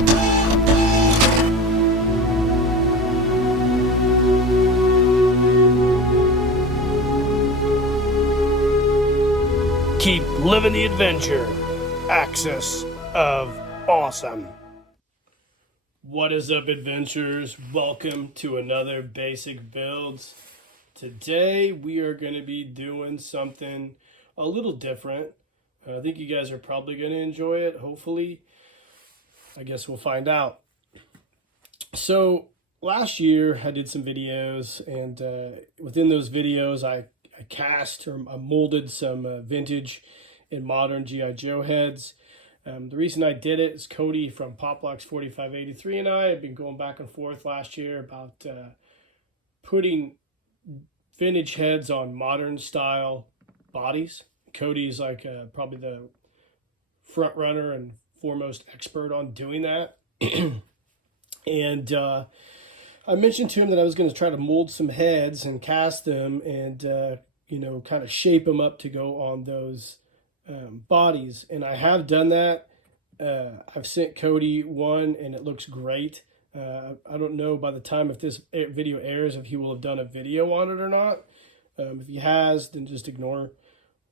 Keep living the adventure. Axis of Awesome. What is up, adventurers? Welcome to another Basic Builds. Today we are going to be doing something a little different. I think you guys are probably going to enjoy it, hopefully. I guess we'll find out. So last year I did some videos, and within those videos I cast or I molded some vintage and modern G.I. Joe heads. The reason I did it is Cody from Poplocks 4583 and I have been going back and forth last year about putting vintage heads on modern style bodies. Cody's like probably the front runner and foremost expert on doing that. And I mentioned to him that I was going to try to mold some heads and cast them and kind of shape them up to go on those bodies. And I have done that. I've sent Cody one and it looks great. I don't know by the time if this video airs if he will have done a video on it or not. If he has, then just ignore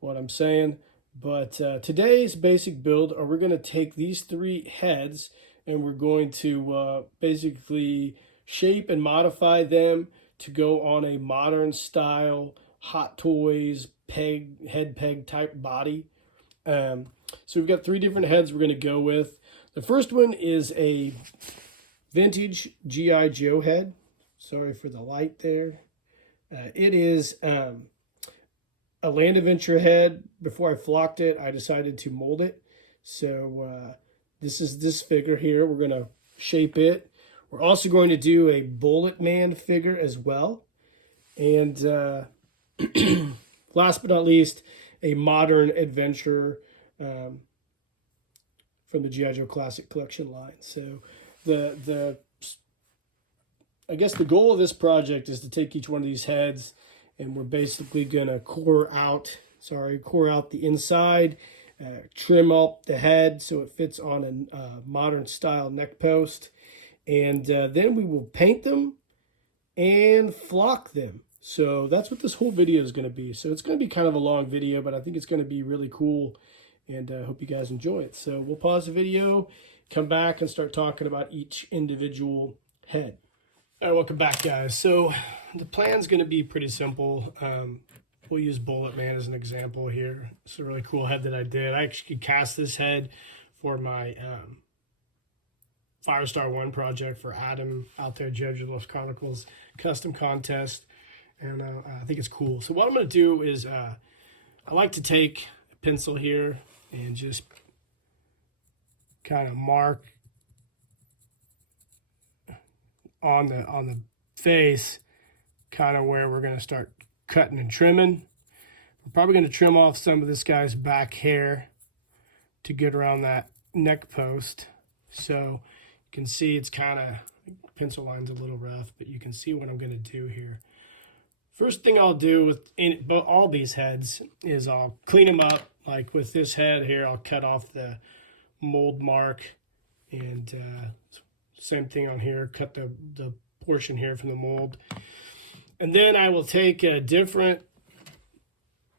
what I'm saying. But today's basic build, we're going to take these three heads and we're going to basically shape and modify them to go on a modern style Hot Toys head peg type body. So we've got three different heads we're going to go with. The first one is a vintage G.I. Joe head. Sorry for the light there. It is a Land Adventure head. Before I flocked it, I decided to mold it. So this is this figure here. We're going to shape it. We're also going to do a Bullet Man figure as well. And last but not least, a modern adventure from the G.I. Joe Classic Collection line. So I guess the goal of this project is to take each one of these heads and we're basically going to core out the inside, trim up the head so it fits on a modern style neck post. And then we will paint them and flock them. So that's what this whole video is going to be. So it's going to be kind of a long video, but I think it's going to be really cool. And I hope you guys enjoy it. So we'll pause the video, come back, and start talking about each individual head. All right, welcome back, guys. So the plan's going to be pretty simple. We'll use Bullet Man as an example here. It's a really cool head that I did. I actually cast this head for my Firestar 1 project for Adam out there, Judge of Los Chronicles custom contest. And I think it's cool. So what I'm going to do is I like to take a pencil here and just kind of mark on the face kind of where we're going to start cutting and trimming. We're probably going to trim off some of this guy's back hair to get around that neck post. So you can see it's kind of, pencil line's a little rough, but you can see what I'm going to do here. First thing I'll do with all these heads is I'll clean them up. Like with this head here, I'll cut off the mold mark. And same thing on here, cut the portion here from the mold. And then I will take different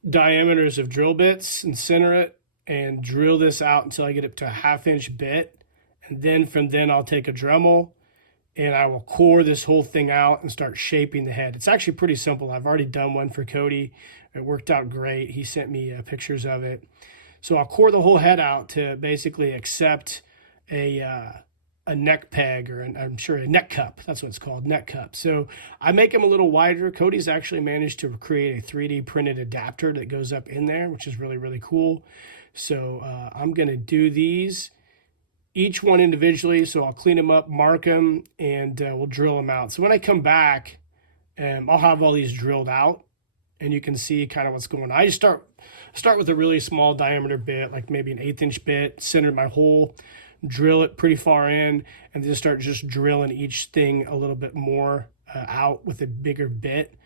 diameters of drill bits and center it and drill this out until I get up to a 1/2-inch bit. And then from then I'll take a Dremel and I will core this whole thing out and start shaping the head. It's actually pretty simple. I've already done one for Cody. It worked out great. He sent me pictures of it. So I'll core the whole head out to basically accept a neck peg, or I'm sure a neck cup. That's what it's called, neck cup. So I make them a little wider. Cody's actually managed to create a 3D printed adapter that goes up in there, which is really, really cool. So I'm going to do these each one individually. So I'll clean them up, mark them, and we'll drill them out. So when I come back, I'll have all these drilled out and you can see kind of what's going on. I just start with a really small diameter bit, like maybe an 1/8 bit, center my hole, drill it pretty far in, and then start just drilling each thing a little bit more out with a bigger bit.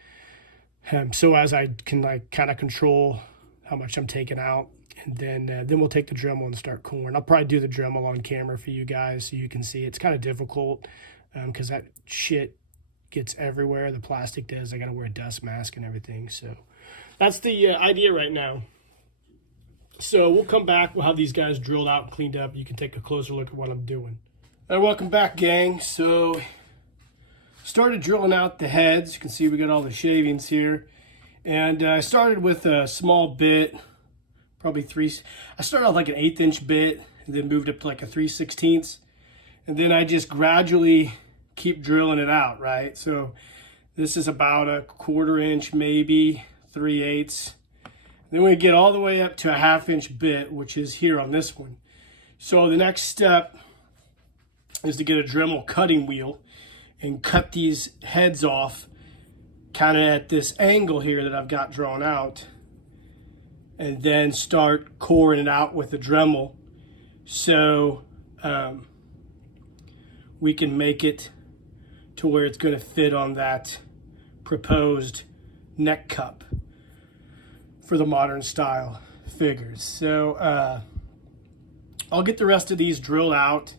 So as I can like kind of control how much I'm taking out. And then we'll take the Dremel and start coring. I'll probably do the Dremel on camera for you guys so you can see. It's kind of difficult because that shit gets everywhere. The plastic does. I got to wear a dust mask and everything. So that's the idea right now. So we'll come back. We'll have these guys drilled out and cleaned up. You can take a closer look at what I'm doing. All right, welcome back, gang. So started drilling out the heads. You can see we got all the shavings here. And I started with a small bit. Probably I started off like an 1/8 inch bit, and then moved up to like a 3/16. And then I just gradually keep drilling it out, right? So this is about a 1/4 inch, maybe 3/8. Then we get all the way up to a 1/2 inch bit, which is here on this one. So the next step is to get a Dremel cutting wheel and cut these heads off kind of at this angle here that I've got drawn out, and then start coring it out with the Dremel so we can make it to where it's going to fit on that proposed neck cup for the modern style figures. So I'll get the rest of these drilled out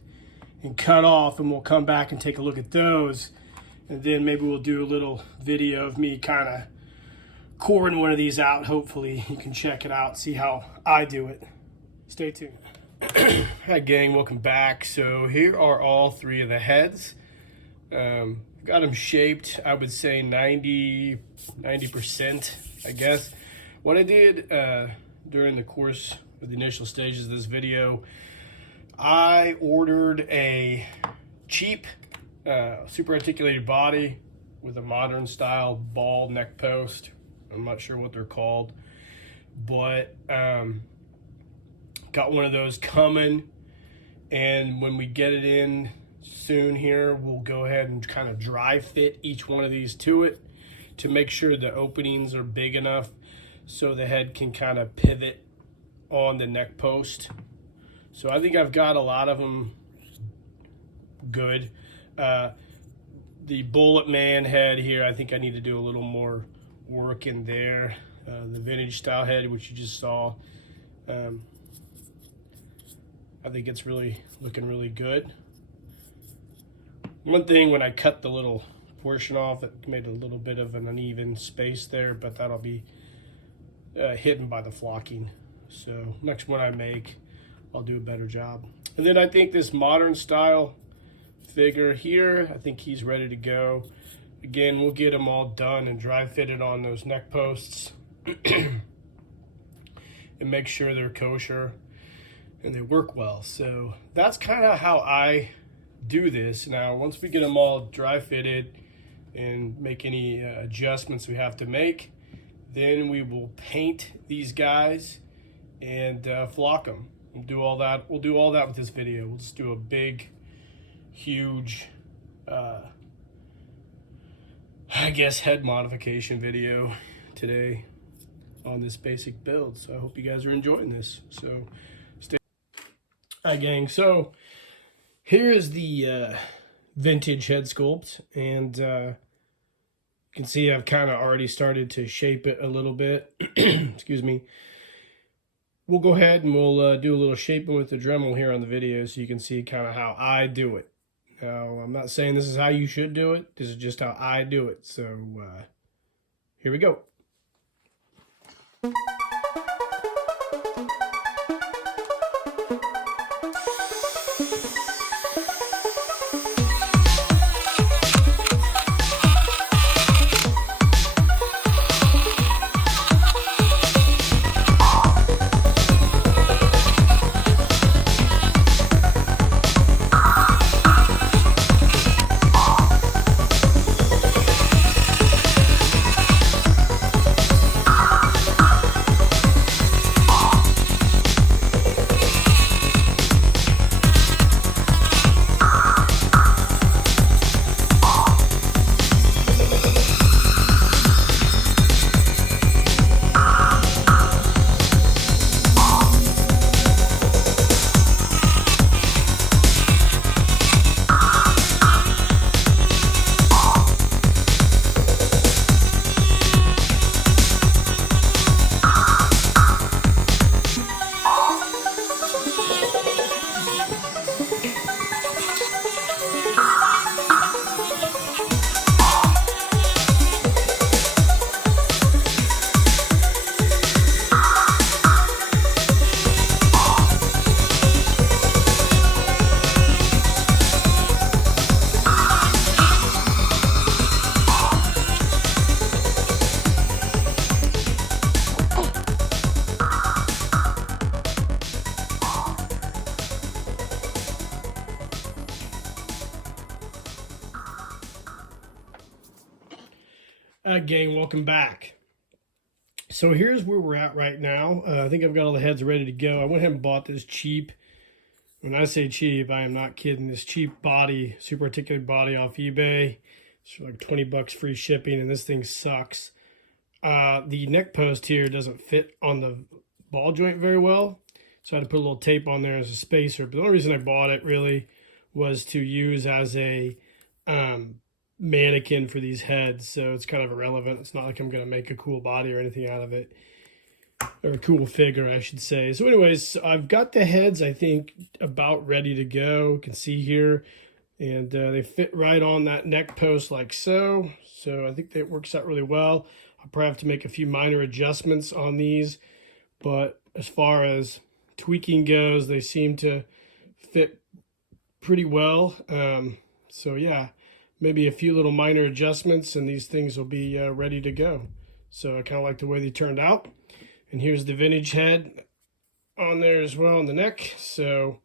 and cut off, and we'll come back and take a look at those, and then maybe we'll do a little video of me kind of coring one of these out. Hopefully you can check it out, see how I do it. Stay tuned. Hi gang, welcome back. So here are all 3 of the heads. Got them shaped, I would say 90%, I guess. What I did during the course of the initial stages of this video, I ordered a cheap super articulated body with a modern style ball neck post. I'm not sure what they're called, but got one of those coming, and when we get it in soon here, we'll go ahead and kind of dry fit each one of these to it to make sure the openings are big enough so the head can kind of pivot on the neck post. So I think I've got a lot of them good. The Bullet Man head here, I think I need to do a little more work in there. The vintage style head, which you just saw, I think it's really looking really good. One thing, when I cut the little portion off, it made a little bit of an uneven space there, but that'll be hidden by the flocking. So next one I make, I'll do a better job. And then I think this modern style figure here, I think he's ready to go. Again, we'll get them all done and dry fitted on those neck posts and make sure they're kosher and they work well. So that's kind of how I do this. Now, once we get them all dry fitted and make any adjustments we have to make, then we will paint these guys and flock them. We'll do all that. We'll do all that with this video. We'll just do a big, huge, I guess, head modification video today on this basic build. So I hope you guys are enjoying this. So stay. All right, gang. So here is the vintage head sculpt, and you can see I've kind of already started to shape it a little bit. Excuse me. We'll go ahead and we'll do a little shaping with the Dremel here on the video so you can see kind of how I do it. Now, I'm not saying this is how you should do it. This is just how I do it. So here we go. Gang, welcome back. So here's where we're at right now. I think I've got all the heads ready to go. I went ahead and bought this cheap. When I say cheap, I am not kidding. This cheap body, super articulated body off eBay. It's like 20 bucks free shipping, and this thing sucks. The neck post here doesn't fit on the ball joint very well, so I had to put a little tape on there as a spacer. But the only reason I bought it really was to use as a mannequin for these heads, so it's kind of irrelevant. It's not like I'm going to make a cool body or anything out of it, or a cool figure, I should say. So anyways, I've got the heads, I think, about ready to go. You can see here, and they fit right on that neck post like so. So I think that works out really well. I'll probably have to make a few minor adjustments on these, but as far as tweaking goes, they seem to fit pretty well. So yeah, maybe a few little minor adjustments and these things will be ready to go. So I kind of like the way they turned out. And here's the vintage head on there as well on the neck. So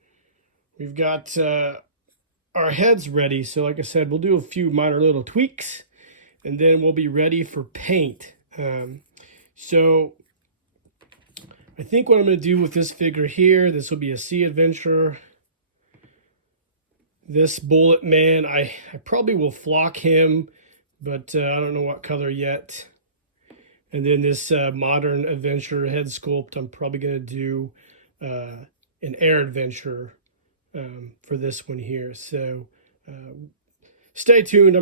we've got our heads ready. So like I said, we'll do a few minor little tweaks and then we'll be ready for paint. So I think what I'm going to do with this figure here, this will be a Sea Adventurer. This Bullet Man, I probably will flock him, but I don't know what color yet. And then this Modern Adventure head sculpt, I'm probably going to do an Air Adventure for this one here. So stay tuned.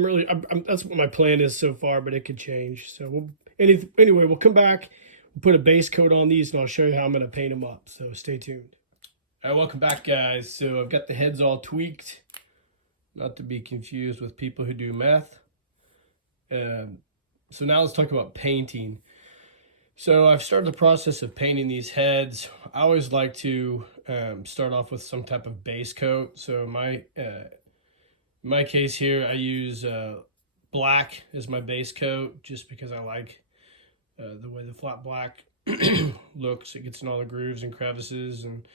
That's what my plan is so far, but it could change. So anyway, we'll come back, we'll put a base coat on these, and I'll show you how I'm going to paint them up. So stay tuned. All right, welcome back, guys. So I've got the heads all tweaked, not to be confused with people who do meth. So now let's talk about painting. So I've started the process of painting these heads. I always like to start off with some type of base coat. So my case here, I use black as my base coat just because I like the way the flat black looks. It gets in all the grooves and crevices, and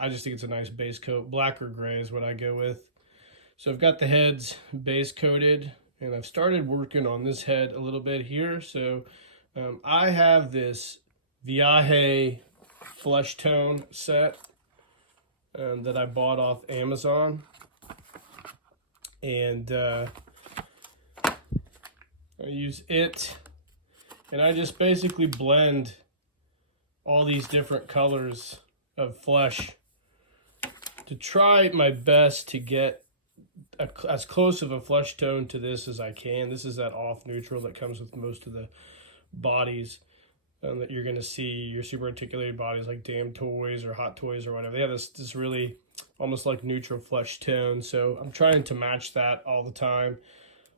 I just think it's a nice base coat. Black or gray is what I go with. So I've got the heads base coated, and I've started working on this head a little bit here. So I have this Viaje flesh tone set that I bought off Amazon, and I use it, and I just basically blend all these different colors of flesh to try my best to get as close of a flesh tone to this as I can. This is that off neutral that comes with most of the bodies that you're going to see, your super articulated bodies like Damn Toys or Hot Toys or whatever. They have this really almost like neutral flesh tone. So I'm trying to match that all the time.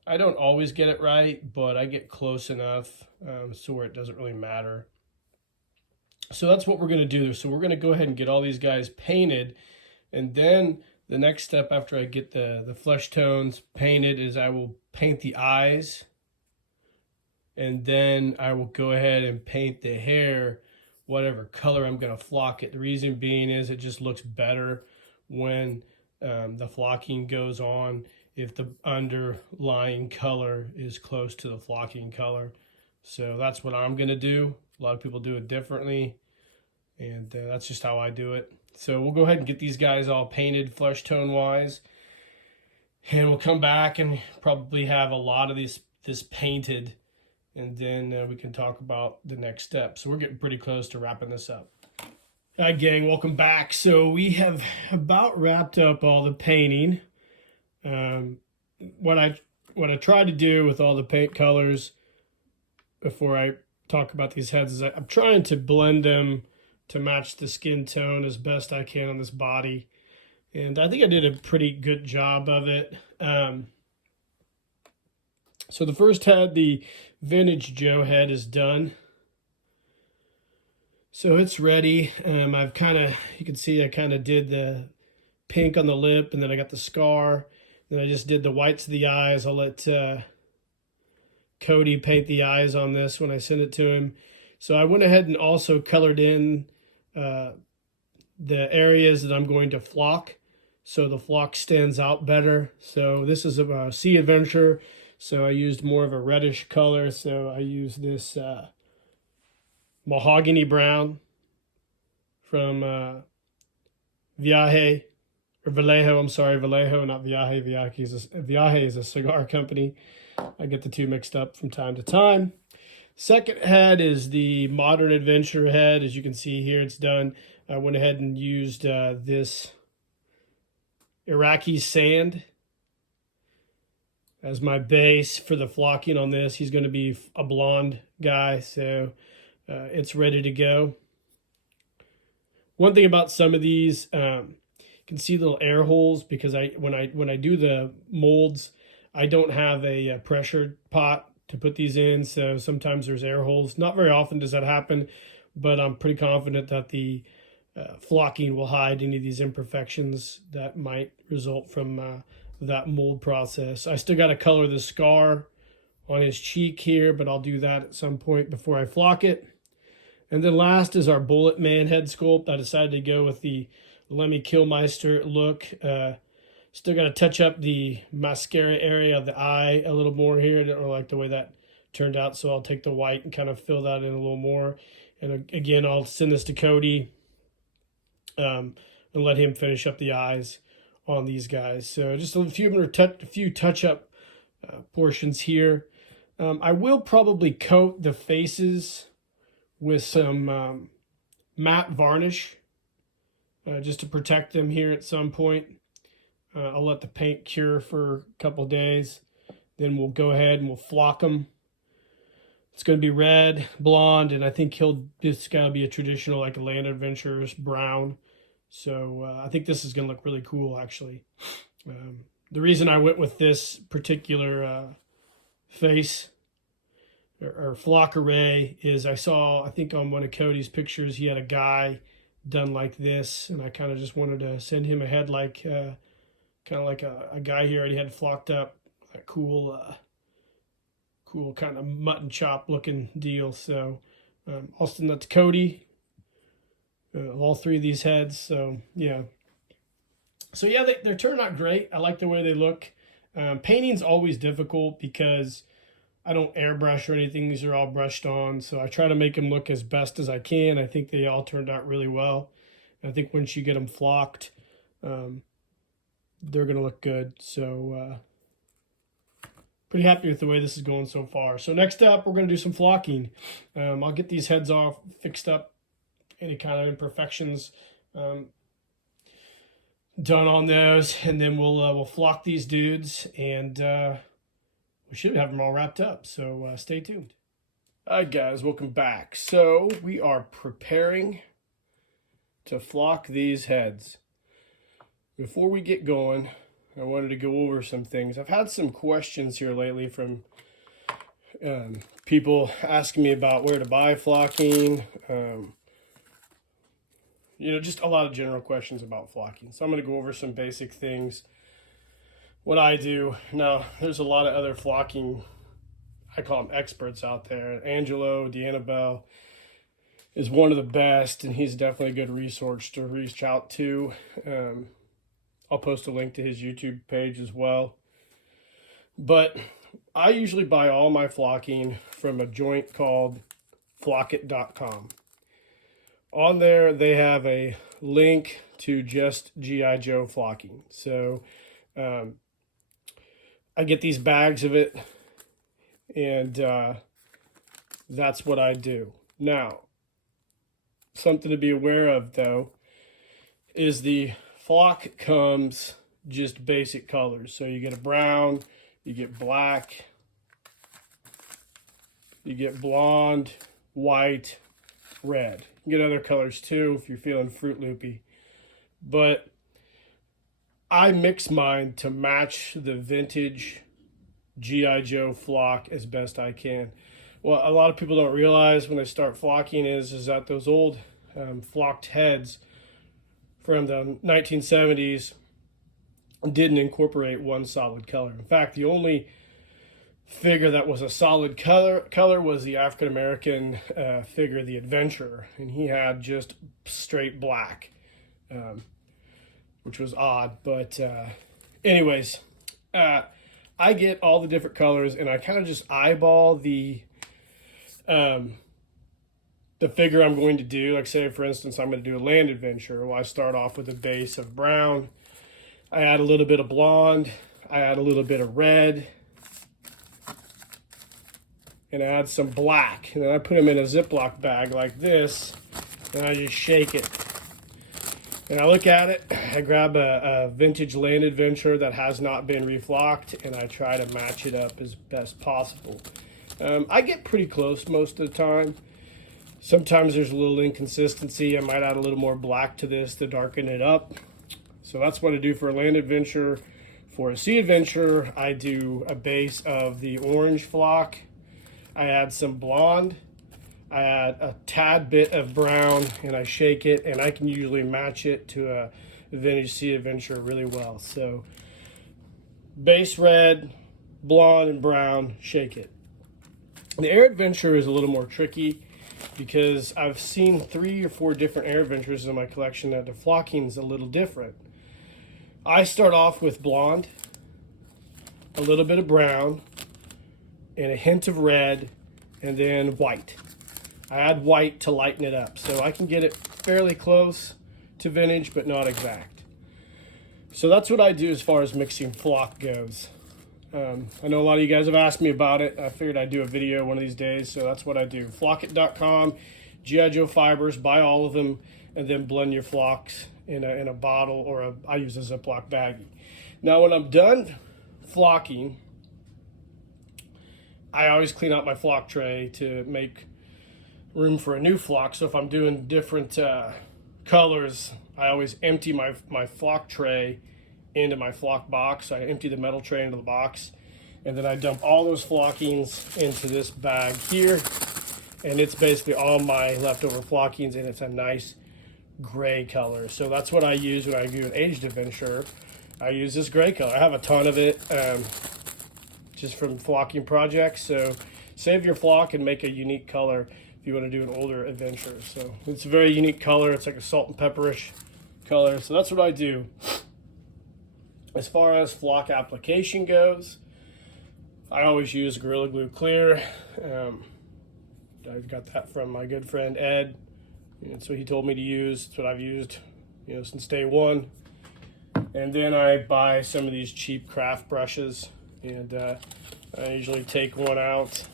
I don't always get it right, but I get close enough so where it doesn't really matter. So that's what we're going to do. So we're going to go ahead and get all these guys painted, and then the next step after I get the flesh tones painted is I will paint the eyes, and then I will go ahead and paint the hair whatever color I'm going to flock it. The reason being is it just looks better when the flocking goes on if the underlying color is close to the flocking color. So that's what I'm going to do. A lot of people do it differently, and that's just how I do it. So we'll go ahead and get these guys all painted flesh tone wise, and we'll come back and probably have a lot of this painted, and then we can talk about the next step. So we're getting pretty close to wrapping this up. Hi gang, welcome back. So we have about wrapped up all the painting. What I try to do with all the paint colors before I talk about these heads is I'm trying to blend them to match the skin tone as best I can on this body, and I think I did a pretty good job of it. So the first head, the vintage Joe head, is done, so it's ready. I've you can see I kind of did the pink on the lip, and then I got the scar, then I just did the whites of the eyes. I'll let Cody paint the eyes on this when I send it to him. So I went ahead and also colored in the areas that I'm going to flock, so the flock stands out better. So this is a Sea Adventure, So I used more of a reddish color. So I used this mahogany brown from Viaje, or Vallejo, I'm sorry, Vallejo, not Viaje. Viaje is a cigar company. I get the two mixed up from time to time. Second head is the Modern Adventure head. As you can see here, it's done. I went ahead and used this Iraqi sand as my base for the flocking on this. He's going to be a blonde guy, so it's ready to go. One thing about some of these, you can see little air holes because when I do the molds, I don't have a pressure pot to put these in, so sometimes there's air holes. Not very often does that happen, but I'm pretty confident that the flocking will hide any of these imperfections that might result from that mold process. I still got to color the scar on his cheek here, but I'll do that at some point before I flock it. And then last is our Bullet Man head sculpt. I decided to go with the Lemmy Kilmister look. Still got to touch up the mascara area of the eye a little more here. I didn't really like the way that turned out, so I'll take the white and kind of fill that in a little more. And again, I'll send this to Cody and let him finish up the eyes on these guys. So just a few touch-up portions here. I will probably coat the faces with some matte varnish just to protect them here at some point. I'll let the paint cure for a couple days. Then we'll go ahead and we'll flock them. It's going to be red, blonde, and I think it's got to be a traditional, like a Land Adventures brown. So I think this is going to look really cool, actually. The reason I went with this particular face or flock array is I think on one of Cody's pictures, he had a guy done like this, and I kind of just wanted to send him a head like kind of like a guy here already had flocked up, that cool kind of mutton chop looking deal. So I'll send that to Cody, all three of these heads. So yeah, they're turned out great. I like the way they look. Painting's always difficult because I don't airbrush or anything. These are all brushed on, so I try to make them look as best as I can. I think they all turned out really well. I think once you get them flocked, they're going to look good. So pretty happy with the way this is going so far. So next up, we're going to do some flocking. I'll get these heads off, fixed up, any kind of imperfections done on those, and then we'll flock these dudes, and we should have them all wrapped up. So stay tuned. All right, guys, welcome back. So we are preparing to flock these heads. Before we get going, I wanted to go over some things. I've had some questions here lately from people asking me about where to buy flocking. Just a lot of general questions about flocking. So I'm going to go over some basic things, what I do. Now, there's a lot of other flocking, I call them experts out there. Angelo D'Annabelle is one of the best, and he's definitely a good resource to reach out to. I'll post a link to his YouTube page as well. But I usually buy all my flocking from a joint called flockit.com. On there, they have a link to just G.I. Joe flocking. So I get these bags of it, and that's what I do. Now, something to be aware of, though, is the flock comes just basic colors. So you get a brown, you get black, you get blonde, white, red. You get other colors too if you're feeling Fruit Loopy. But I mix mine to match the vintage G.I. Joe flock as best I can. What a lot of people don't realize when they start flocking is that those old flocked heads from the 1970s didn't incorporate one solid color. In fact, the only figure that was a solid color was the African American figure, the Adventurer, and he had just straight black, which was odd. But anyways, I get all the different colors and I kind of just eyeball the figure I'm going to do. Like say, for instance, I'm going to do a land adventure. Well, I start off with a base of brown. I add a little bit of blonde. I add a little bit of red. And I add some black. And then I put them in a Ziploc bag like this. And I just shake it. And I look at it. I grab a vintage land adventure that has not been reflocked. And I try to match it up as best possible. I get pretty close most of the time. Sometimes there's a little inconsistency. I might add a little more black to this to darken it up. So that's what I do for a land adventure. For a sea adventure, I do a base of the orange flock. I add some blonde. I add a tad bit of brown and I shake it, and I can usually match it to a vintage sea adventure really well. So base red, blonde, and brown, shake it. The air adventure is a little more tricky because I've seen 3 or 4 different air adventures in my collection that the flocking is a little different. I start off with blonde, a little bit of brown, and a hint of red, and then white. I add white to lighten it up, so I can get it fairly close to vintage, but not exact. So that's what I do as far as mixing flock goes. I know a lot of you guys have asked me about it. I figured I'd do a video one of these days, so that's what I do. Flockit.com, G.I. Joe fibers, buy all of them, and then blend your flocks in a bottle, or I use a Ziploc baggie. Now when I'm done flocking, I always clean out my flock tray to make room for a new flock. So if I'm doing different colors, I always empty my flock tray into my flock box. I empty the metal tray into the box, and then I dump all those flockings into this bag here, and it's basically all my leftover flockings, and it's a nice gray color. So that's what I use when I do an aged adventure. I use this gray color. I have a ton of it just from flocking projects. So save your flock and make a unique color if you want to do an older adventure. So it's a very unique color. It's like a salt and pepperish color. So that's what I do. As far as flock application goes, I always use Gorilla Glue Clear. I've got that from my good friend Ed. That's what he told me to use. It's what I've used, since day one. And then I buy some of these cheap craft brushes, and I usually take one out.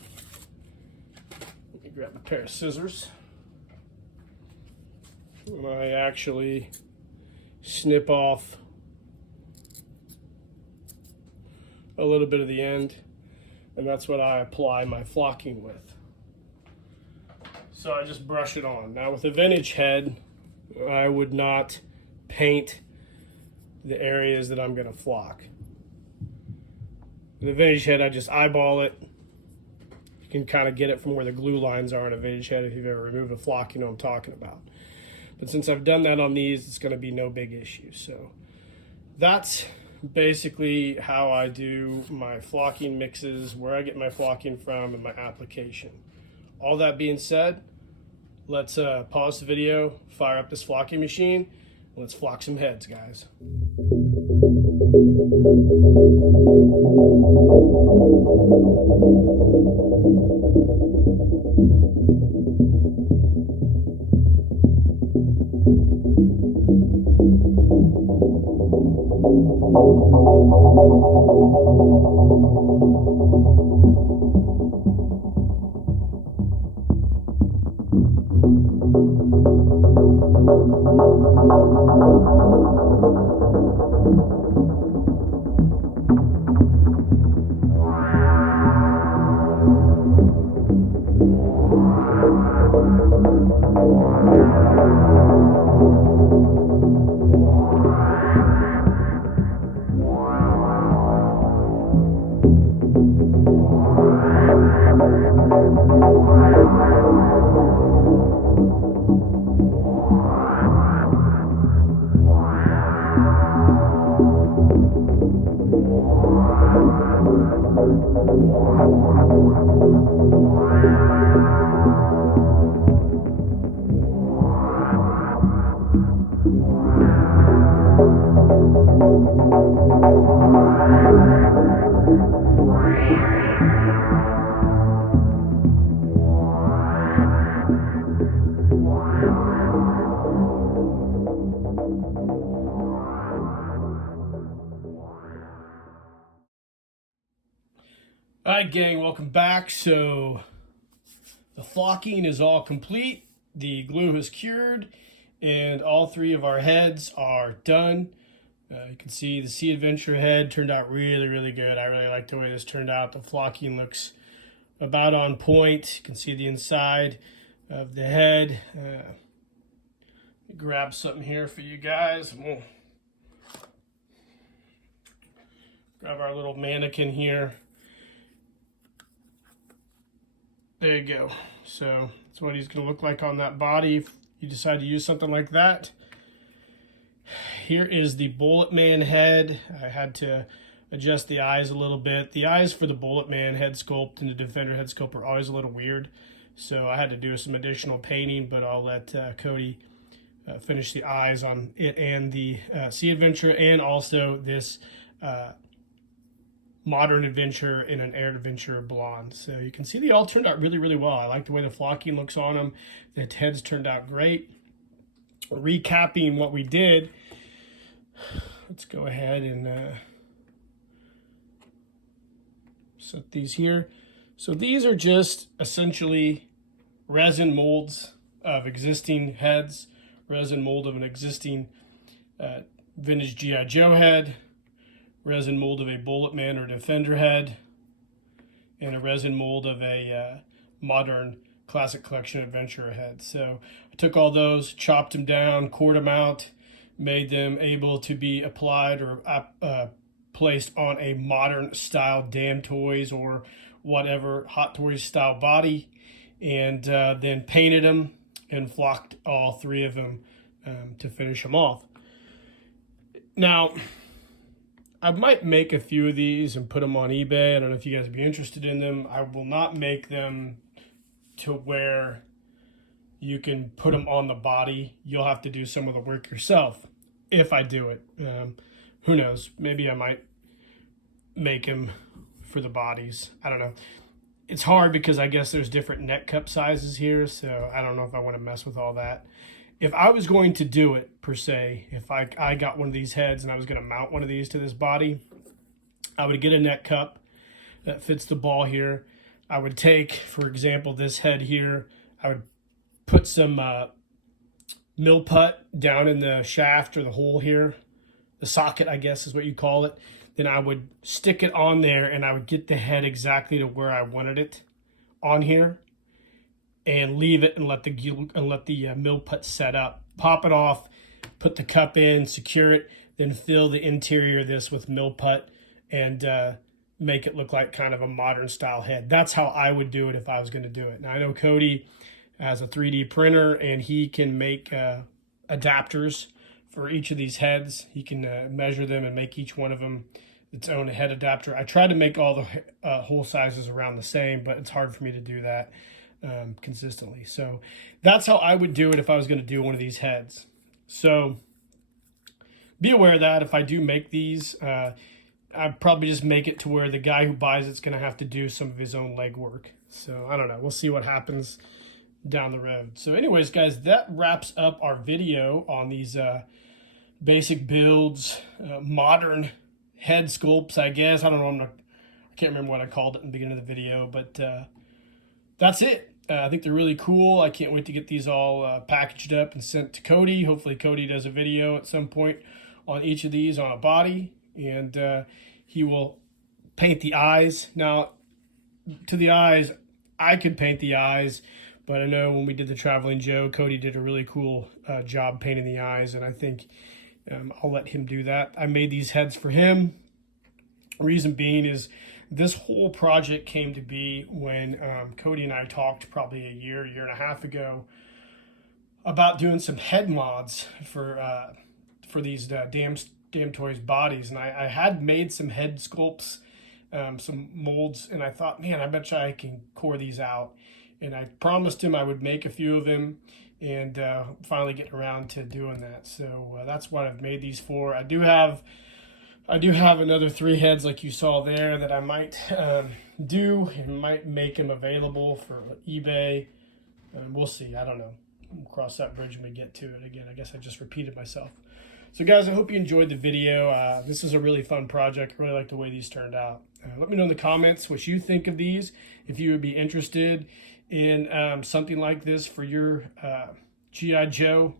Let me grab a pair of scissors. And I actually snip off a little bit of the end, and that's what I apply my flocking with. So I just brush it on. Now with a vintage head, I would not paint the areas that I'm going to flock. With a vintage head, I just eyeball it. You can kind of get it from where the glue lines are on a vintage head. If you've ever removed a flock, you know what I'm talking about. But since I've done that on these, it's going to be no big issue. So that's basically how I do my flocking mixes, where I get my flocking from, and my application. All that being said, let's pause the video, fire up this flocking machine, and let's flock some heads, guys. All right, gang, welcome back. So the flocking is all complete. The glue has cured, and all three of our heads are done. You can see the Sea Adventure head turned out really, really good. I really like the way this turned out. The flocking looks about on point. You can see the inside of the head. Grab something here for you guys. We'll grab our little mannequin here. There you go. So that's what he's going to look like on that body if you decide to use something like that. Here is the Bullet Man head. I had to adjust the eyes a little bit. The eyes for the Bullet Man head sculpt and the Defender head sculpt are always a little weird. So I had to do some additional painting, but I'll let Cody finish the eyes on it and the Sea Adventure, and also this Modern Adventure and an Air Adventure blonde. So you can see they all turned out really, really well. I like the way the flocking looks on them. The heads turned out great. Recapping what we did, let's go ahead and set these here. So these are just essentially resin molds of existing heads, resin mold of an existing vintage G.I. Joe head, resin mold of a Bullet Man or Defender head, and a resin mold of a modern Classic Collection Adventurer head. So I took all those, chopped them down, cored them out, made them able to be applied or placed on a modern style Damn Toys or whatever Hot Toys style body, and then painted them and flocked all three of them to finish them off. Now, I might make a few of these and put them on eBay. I don't know if you guys would be interested in them. I will not make them to where you can put them on the body. You'll have to do some of the work yourself if I do it. Who knows? Maybe I might make them for the bodies. I don't know. It's hard because I guess there's different neck cup sizes here, so I don't know if I want to mess with all that. If I was going to do it, per se, if I got one of these heads and I was going to mount one of these to this body, I would get a neck cup that fits the ball here. I would take, for example, this head here. I would put some mill putt down in the shaft or the hole here. The socket, I guess, is what you call it. Then I would stick it on there, and I would get the head exactly to where I wanted it on here, and leave it and let the mill putt set up. Pop it off, put the cup in, secure it, then fill the interior of this with mill putt and make it look like kind of a modern style head. That's how I would do it if I was going to do it. Now I know Cody has a 3D printer and he can make adapters for each of these heads. He can measure them and make each one of them its own head adapter. I try to make all the hole sizes around the same, but it's hard for me to do that consistently. So that's how I would do it if I was going to do one of these heads. So be aware that if I do make these, I'd probably just make it to where the guy who buys it's going to have to do some of his own legwork. So I don't know. We'll see what happens down the road. So anyways, guys, that wraps up our video on these basic builds, modern head sculpts, I guess. I don't know. I can't remember what I called it in the beginning of the video, but that's it. I think they're really cool. I can't wait to get these all packaged up and sent to Cody. Hopefully Cody does a video at some point on each of these on a body, and he will paint the eyes. Now, to the eyes, I could paint the eyes, but I know when we did the Traveling Joe, Cody did a really cool job painting the eyes, and I think I'll let him do that. I made these heads for him. Reason being is this whole project came to be when Cody and I talked probably a year and a half ago about doing some head mods for these Damn Toys bodies, and I had made some head sculpts, some molds, and I thought, man, I bet you I can core these out. And I promised him I would make a few of them, and finally getting around to doing that. So that's what I've made these for. I do have I do have another 3 heads like you saw there that I might do and might make them available for eBay. We'll see. I don't know. We'll cross that bridge when we get to it. Again, I guess I just repeated myself. So guys, I hope you enjoyed the video. This is a really fun project. I really like the way these turned out. Let me know in the comments what you think of these. If you would be interested in something like this for your G.I. Joe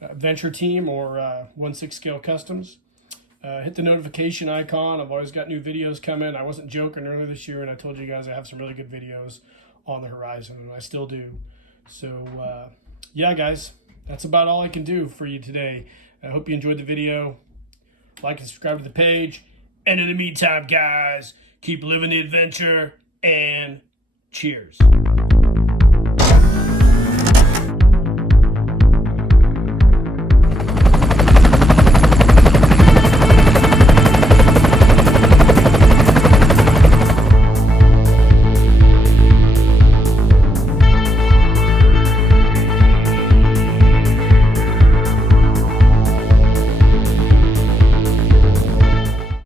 adventure team or 1/6 scale customs. Hit the notification icon. I've always got new videos coming. I wasn't joking earlier this year, and I told you guys I have some really good videos on the horizon, and I still do. So, yeah, guys, that's about all I can do for you today. I hope you enjoyed the video. Like and subscribe to the page. And in the meantime, guys, keep living the adventure, and cheers.